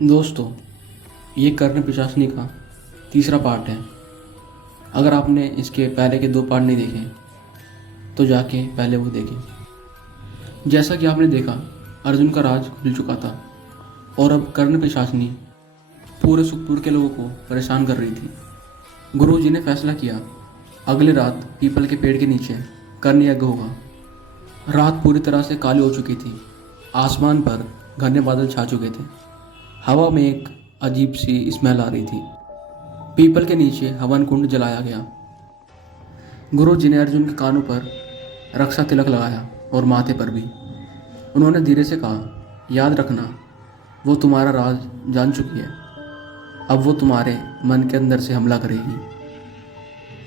दोस्तों, ये कर्ण पिशाचनी का तीसरा पार्ट है। अगर आपने इसके पहले के 2 पार्ट नहीं देखे तो जाके पहले वो देखें। जैसा कि आपने देखा, अर्जुन का राज खुल चुका था और अब कर्ण पिशाचनी पूरे सुखपुर के लोगों को परेशान कर रही थी। गुरु जी ने फैसला किया, अगली रात पीपल के पेड़ के नीचे कर्ण यज्ञ होगा। रात पूरी तरह से काली हो चुकी थी। आसमान पर घने बादल छा चुके थे। हवा में एक अजीब सी स्मेल आ रही थी। पीपल के नीचे हवन कुंड जलाया गया। गुरु जी ने अर्जुन के कानों पर रक्षा तिलक लगाया और माथे पर भी। उन्होंने धीरे से कहा, याद रखना, वो तुम्हारा राज जान चुकी है। अब वो तुम्हारे मन के अंदर से हमला करेगी।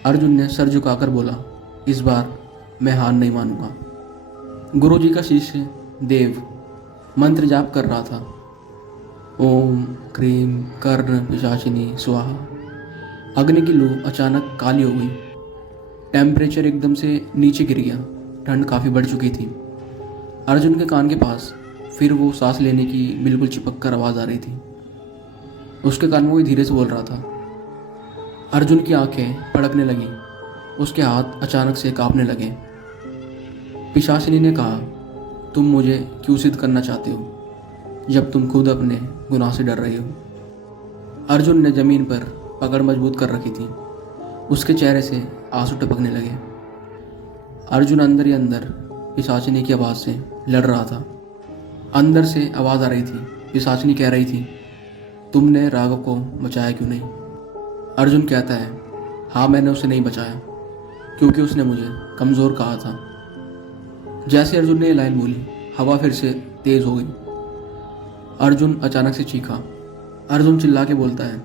अर्जुन ने सर झुकाकर बोला, इस बार मैं हार नहीं मानूंगा। गुरु जी का शिष्य देव मंत्र जाप कर रहा था। ओम क्रीम कर्ण पिशाचिनी स्वाहा। अग्नि की लू अचानक काली हो गई। टेम्परेचर एकदम से नीचे गिर गया। ठंड काफ़ी बढ़ चुकी थी। अर्जुन के कान के पास फिर वो सांस लेने की बिल्कुल चिपक कर आवाज़ आ रही थी। उसके कान में वो धीरे से बोल रहा था। अर्जुन की आंखें फड़कने लगी। उसके हाथ अचानक से कांपने लगे। पिशाचिनी ने कहा, तुम मुझे क्यों सिद्ध करना चाहते हो जब तुम खुद अपने गुनाह से डर रहे हो। अर्जुन ने जमीन पर पकड़ मजबूत कर रखी थी। उसके चेहरे से आंसू टपकने लगे। अर्जुन अंदर ही अंदर पिशाचिनी की आवाज़ से लड़ रहा था। अंदर से आवाज़ आ रही थी। पिशाचिनी कह रही थी, तुमने राघव को बचाया क्यों नहीं। अर्जुन कहता है, हाँ मैंने उसे नहीं बचाया क्योंकि उसने मुझे कमज़ोर कहा था। जैसे अर्जुन ने ये लाइन बोली, हवा फिर से तेज़ हो गई। अर्जुन अचानक से चीखा। अर्जुन चिल्ला के बोलता है,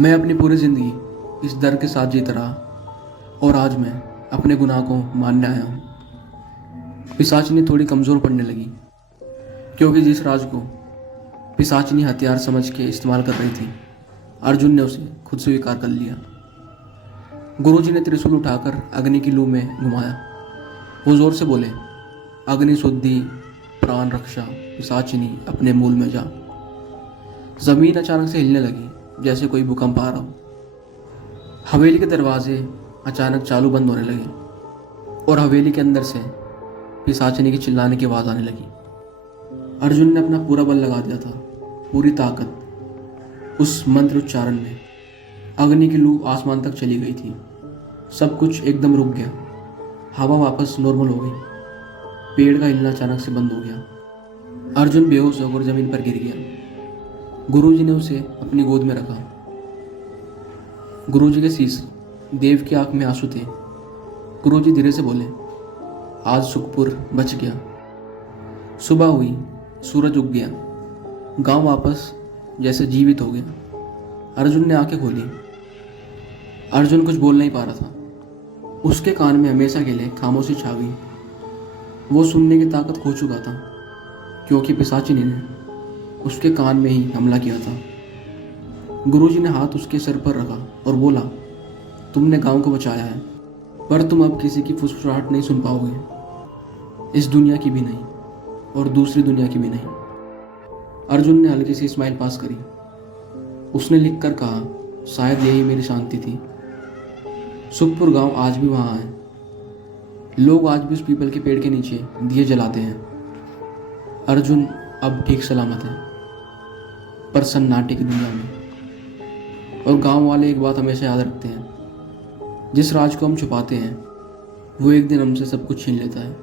मैं अपनी पूरी ज़िंदगी इस डर के साथ जीता रहा और आज मैं अपने गुनाह को मानने आया हूँ। पिशाचिनी थोड़ी कमज़ोर पड़ने लगी क्योंकि जिस राज को पिशाचिनी हथियार समझ के इस्तेमाल कर रही थी, अर्जुन ने उसे खुद स्वीकार कर लिया। गुरुजी ने त्रिशूल उठाकर अग्नि की लू में घुमाया। वो जोर से बोले, अग्नि शुद्धि प्राण रक्षा, पिशाचिनी अपने मूल में जा। जमीन अचानक से हिलने लगी जैसे कोई भूकंप आ रहा हो। हवेली के दरवाजे अचानक चालू बंद होने लगे और हवेली के अंदर से पिशाचिनी के चिल्लाने की आवाज़ आने लगी। अर्जुन ने अपना पूरा बल लगा दिया था, पूरी ताकत उस मंत्र उच्चारण में। अग्नि की लू आसमान तक चली गई थी। सब कुछ एकदम रुक गया। हवा वापस नॉर्मल हो गई। पेड़ का हिलना अचानक से बंद हो गया। अर्जुन बेहोश होकर जमीन पर गिर गया। गुरुजी ने उसे अपनी गोद में रखा। गुरुजी के शिष्य देव की आंख में आंसू थे। गुरुजी धीरे से बोले, आज सुखपुर बच गया। सुबह हुई, सूरज उग गया। गांव वापस जैसे जीवित हो गया। अर्जुन ने आंखें खोली। अर्जुन कुछ बोल नहीं पा रहा था। उसके कान में हमेशा के लिए खामोशी छा गई। वो सुनने की ताकत खो चुका था क्योंकि पिशाचिनी ने उसके कान में ही हमला किया था। गुरुजी ने हाथ उसके सर पर रखा और बोला, तुमने गांव को बचाया है, पर तुम अब किसी की फुसफुसाहट नहीं सुन पाओगे, इस दुनिया की भी नहीं और दूसरी दुनिया की भी नहीं। अर्जुन ने हल्की सी स्माइल पास करी। उसने लिख कर कहा, शायद यही मेरी शांति थी। सुखपुर गांव आज भी वहाँ है। लोग आज भी उस पीपल के पेड़ के नीचे दिए जलाते हैं। अर्जुन अब ठीक सलामत है, पर सन्नाटे की दुनिया में। और गांव वाले एक बात हमेशा याद रखते हैं, जिस राज को हम छुपाते हैं वो एक दिन हमसे सब कुछ छीन लेता है।